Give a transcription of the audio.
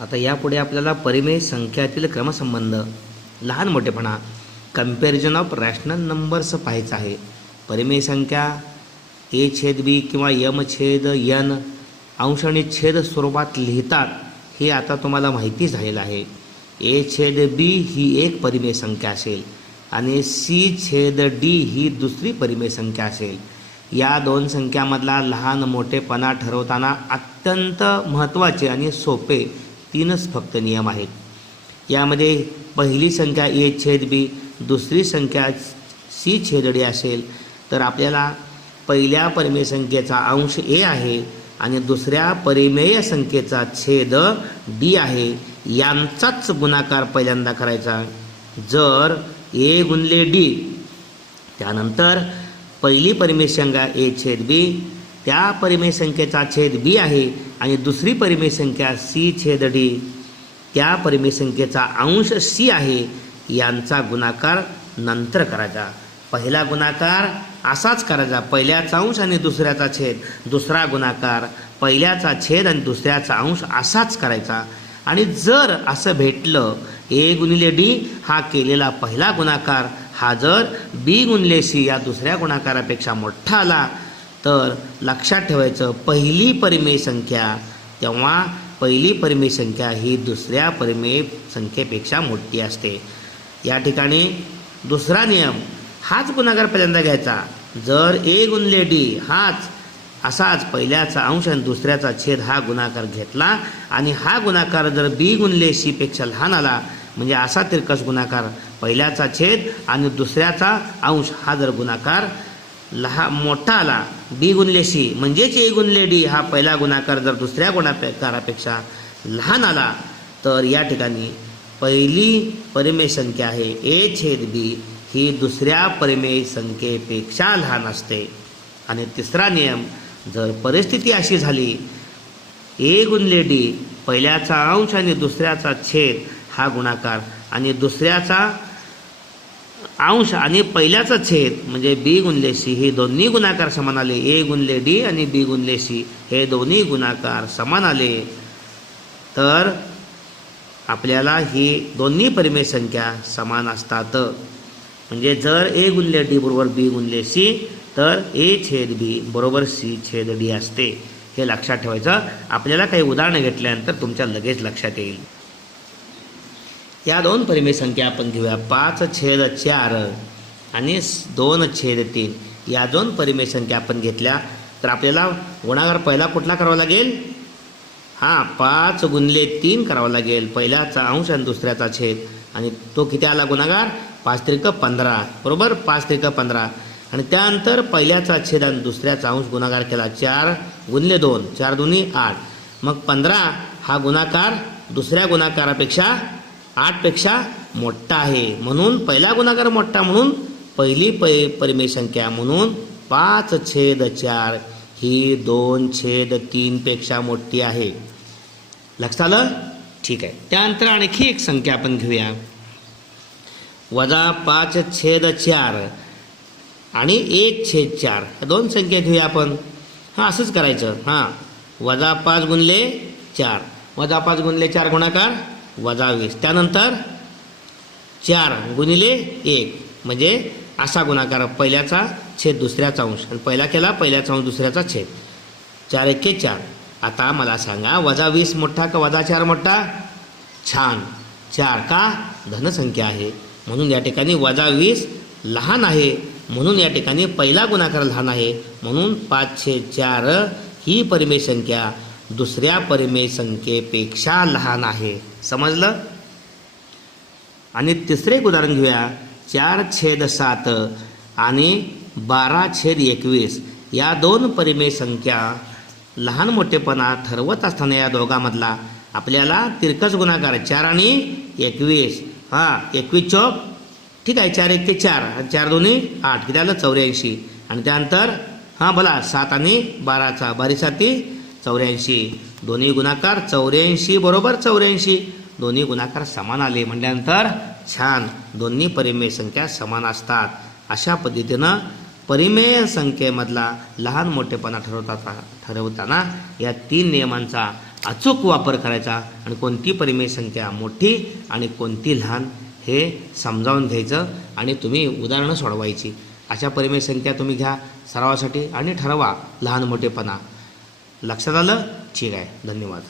आता यापुढे आपल्याला परिमेय संख्यातील क्रमसंबंध लहान मोठेपणा कंपॅरिझन ऑफ रॅशनल नंबर्स पाहायचं आहे. परिमेय संख्या a/b किंवा m/n अंश आणि छेद स्वरूपात लिहितात हे आता तुम्हाला माहिती झालेलं आहे. a/b ही एक परिमेय संख्या असेल आणि c/d ही दुसरी परिमेय संख्या असेल. या दोन संख्यामधला लहान मोठेपणा ठरवताना अत्यंत महत्त्वाचे आणि सोपे तीनच फक्त नियम आहेत. यामध्ये पहिली संख्या a/b दुसरी संख्या c/d असेल तर आपल्याला पहिल्या परिमेय संख्येचा अंश a आहे आणि दुसऱ्या परिमेय संख्येचा छेद d आहे. यांचाच गुणाकार पहिल्यांदा करायचा. जर a गुणिले d त्यानंतर पहिली परिमेय संख्या a/b त्या परिमेय संख्येचा छेद b आहे आणि दुसरी परिमेय संख्या c/d त्या परिमेय संख्येचा अंश c आहे. यांचा गुणाकार नंतर करायचा. पहिला गुणाकार असाच करायचा, पहिल्याचा अंश आणि दुसऱ्याचा छेद. दुसरा गुणाकार पहिल्याचा छेद आणि दुसऱ्याचा अंश असाच करायचा. आणि जर असं भेटलं a गुणिले d हा केलेला पहिला गुणाकार हा जर b गुणिले c या दुसऱ्या गुणाकारापेक्षा मोठा आला तर लक्षात ठेवायचं पहिली परिमेय संख्या तेव्हा पहिली परिमेय संख्या ही दुसऱ्या परिमेय संख्येपेक्षा मोठी असते. या ठिकाणी दुसरा नियम हाच गुणाकार पहिल्यांदा घ्यायचा. जर a गुणिले d हाच असाच पहिल्याचा अंश आणि दुसऱ्याचा छेद हा गुणाकार घेतला आणि हा गुणाकार जर b गुणिले c पेक्षा लहान आला म्हणजे असा तिरकस गुणाकार पहिल्याचा छेद आणि दुसऱ्याचा अंश हा जर गुणाकार मोठा आला b गुणिले c म्हणजेच a गुणिले d हा पहिला गुणाकार जर दुसऱ्या गुणाकारापेक्षा लहान आला तर या ठिकाणी पहिली परिमेय संख्या आहे a/b ही दुसऱ्या परिमेय संख्येपेक्षा लहान असते. आणि तिसरा नियम जर परिस्थिती अशी झाली a गुणिले d पहिल्याचा अंश आणि दुसऱ्याचा छेद हा गुणाकार आणि दुसऱ्याचा अंश आणि पहिल्याचा छेद म्हणजे b गुणिले c हे दोन्ही गुणाकार समान आले. a गुणिले d आणि b गुणिले c हे दोन्ही गुणाकार समान आले तर आपल्याला ही दोन्ही परिमेय संख्या समान असतात. म्हणजे जर a गुणिले d बरोबर b गुणिले c तर a/b बरोबर c/d असते. हे लक्षात ठेवायचं. आपल्याला काही उदाहरणं घेतल्यानंतर तुमच्या लगेच लक्षात येईल. या दोन परिमेय संख्या आपण घेऊया 5/4 आणि 2/3. या दोन परिमेय संख्या आपण घेतल्या तर आपल्याला गुणाकार पहिला कुठला करावा लागेल? 5 गुणिले 3 करावा लागेल. पहिल्याचा अंश आणि दुसऱ्याचा छेद आणि तो किती आला गुणाकार 5×3=15 बरोबर 5×3=15. आणि त्यानंतर पहिल्याचा छेद आणि दुसऱ्याचा अंश गुणाकार केला 4 गुणिले 2 4 दुनी 8 मग 15 हा गुणाकार दुसऱ्या गुणाकारापेक्षा 8 पेक्षा मोठा आहे म्हणून पहिला गुणाकार मोठा म्हणून पहिली परिमेय संख्या म्हणून 5/4 ही 2/3 पेक्षा मोठी आहे. लक्षात आलं? ठीक आहे. त्यानंतर आणखी एक संख्या आपण घेऊया -5/4 आणि 1/4 या दोन संख्या घेऊया आपण. असंच करायचं. -5 गुणिले 4 -5 गुणिले 4 गुणाकार -20 त्यानंतर 4 गुणिले 1 म्हणजे असा गुणाकार पहिल्याचा छेद दुसऱ्याचा अंश आणि पहिला केला पहिल्याचा अंश दुसऱ्याचा छेद 4×1=4. आता मला सांगा -20 मोठा का -4 मोठा? छान 4 का धनसंख्या आहे म्हणून या ठिकाणी -20 लहान आहे म्हणून या ठिकाणी पहिला गुणाकार लहान आहे म्हणून 5/4 ही परिमेय संख्या दुसऱ्या परिमेय संख्येपेक्षा लहान आहे. समजलं? आणि तिसरे एक उदाहरण घेऊया 4/7 आणि 12/21 या दोन परिमेय संख्या लहान मोठेपणा ठरवत असताना या दोघांमधला आपल्याला तिरकस गुणाकार 4 आणि 21 21 ठीक आहे 4×1=4 आणि 4 दुनी 8 किती आलं 84 आणि त्यानंतर बोला 7 आणि 12चा 12×7=84 दोन्ही गुणाकार 84 बरोबर 84 दोन्ही गुणाकार समान आले म्हटल्यानंतर छान दोन्ही परिमेय संख्या समान असतात. अशा पद्धतीनं परिमेय संख्येमधला लहान मोठेपणा ठरवताना या 3 नियमांचा अचूक वापर करायचा आणि कोणती परिमेय संख्या मोठी आणि कोणती लहान हे समजावून घ्यायचं आणि तुम्ही उदाहरणं सोडवायची. अशा परिमेय संख्या तुम्ही घ्या सरावासाठी आणि ठरवा लहान मोठेपणा. लक्षात आलं? ठीक आहे. धन्यवाद.